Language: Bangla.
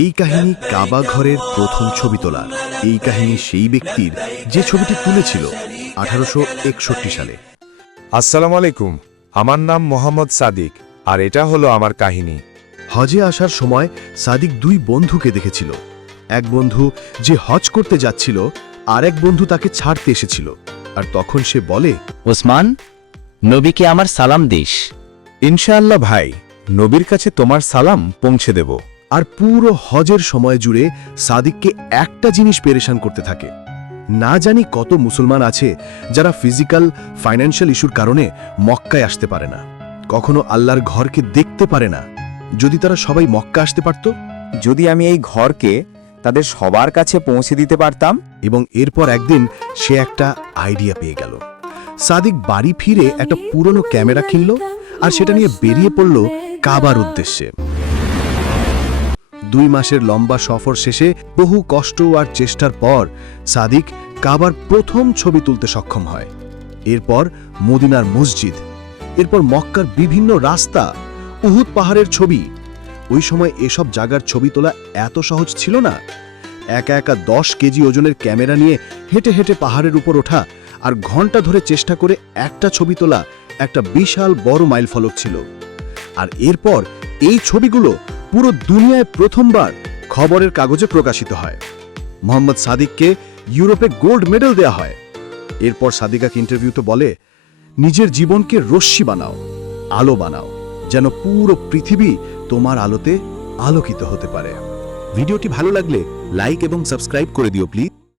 এই কাহিনী কাবা ঘরের প্রথম ছবি তোলা। এই কাহিনী সেই ব্যক্তির যে ছবিটি তুলেছিল 1861 সালে। আসসালামু আলাইকুম, আমার নাম মোহাম্মদ সাদিক, আর এটা হলো আমার কাহিনী। হজে আসার সময় সাদিক দুই বন্ধুকে দেখেছিল। এক বন্ধু যে হজ করতে যাচ্ছিল, আর এক বন্ধু তাকে ছাড়তে এসেছিল। আর তখন সে বলে, ওসমান, নবীকে আমার সালাম দিস। ইনশাআল্লাহ ভাই, নবীর কাছে তোমার সালাম পৌঁছে দেব। আর পুরো হজের সময় জুড়ে সাদিককে একটা জিনিস পেরেশান করতে থাকে। না জানি কত মুসলমান আছে যারা ফিজিক্যাল ফাইন্যান্সিয়াল ইস্যুর কারণে মক্কায় আসতে পারে না, কখনো আল্লাহর ঘরকে দেখতে পারে না। যদি তারা সবাই মক্কা আসতে পারত, যদি আমি এই ঘরকে তাদের সবার কাছে পৌঁছে দিতে পারতাম। এবং এরপর একদিন সে একটা আইডিয়া পেয়ে গেল। সাদিক বাড়ি ফিরে একটা পুরনো ক্যামেরা কিনল আর সেটা নিয়ে বেরিয়ে পড়ল কাবার উদ্দেশ্যে। 2 মাসের লম্বা সফর শেষে বহু কষ্ট আর চেষ্টার পর সাদিক কাবার প্রথম ছবি তুলতে সক্ষম হয়। এরপর মদিনার মসজিদ, এরপর মক্কার বিভিন্ন রাস্তা, উহুদ পাহাড়ের ছবি। ওই সময় এসব জায়গার ছবি তোলা এত সহজ ছিল না। একা একা 10 কেজি ওজনের ক্যামেরা নিয়ে হেঁটে হেঁটে পাহাড়ের উপর ওঠা আর ঘন্টা ধরে চেষ্টা করে একটা ছবি তোলা একটা বিশাল বড় মাইলফলক ছিল। আর এরপর এই ছবিগুলো পুরো দুনিয়ায় প্রথমবার খবরের কাগজে প্রকাশিত হয়। মোহাম্মদ সাদিককে ইউরোপে গোল্ড মেডেল দেয়া হয়। এরপর সাদিকাকে ইন্টারভিউতে বলে, নিজের জীবনকে রশ্মি বানাও, আলো বানাও, যেন পুরো পৃথিবী তোমার আলোতে আলোকিত হতে পারে। ভিডিওটি ভালো লাগলে লাইক এবং সাবস্ক্রাইব করে দিও প্লিজ।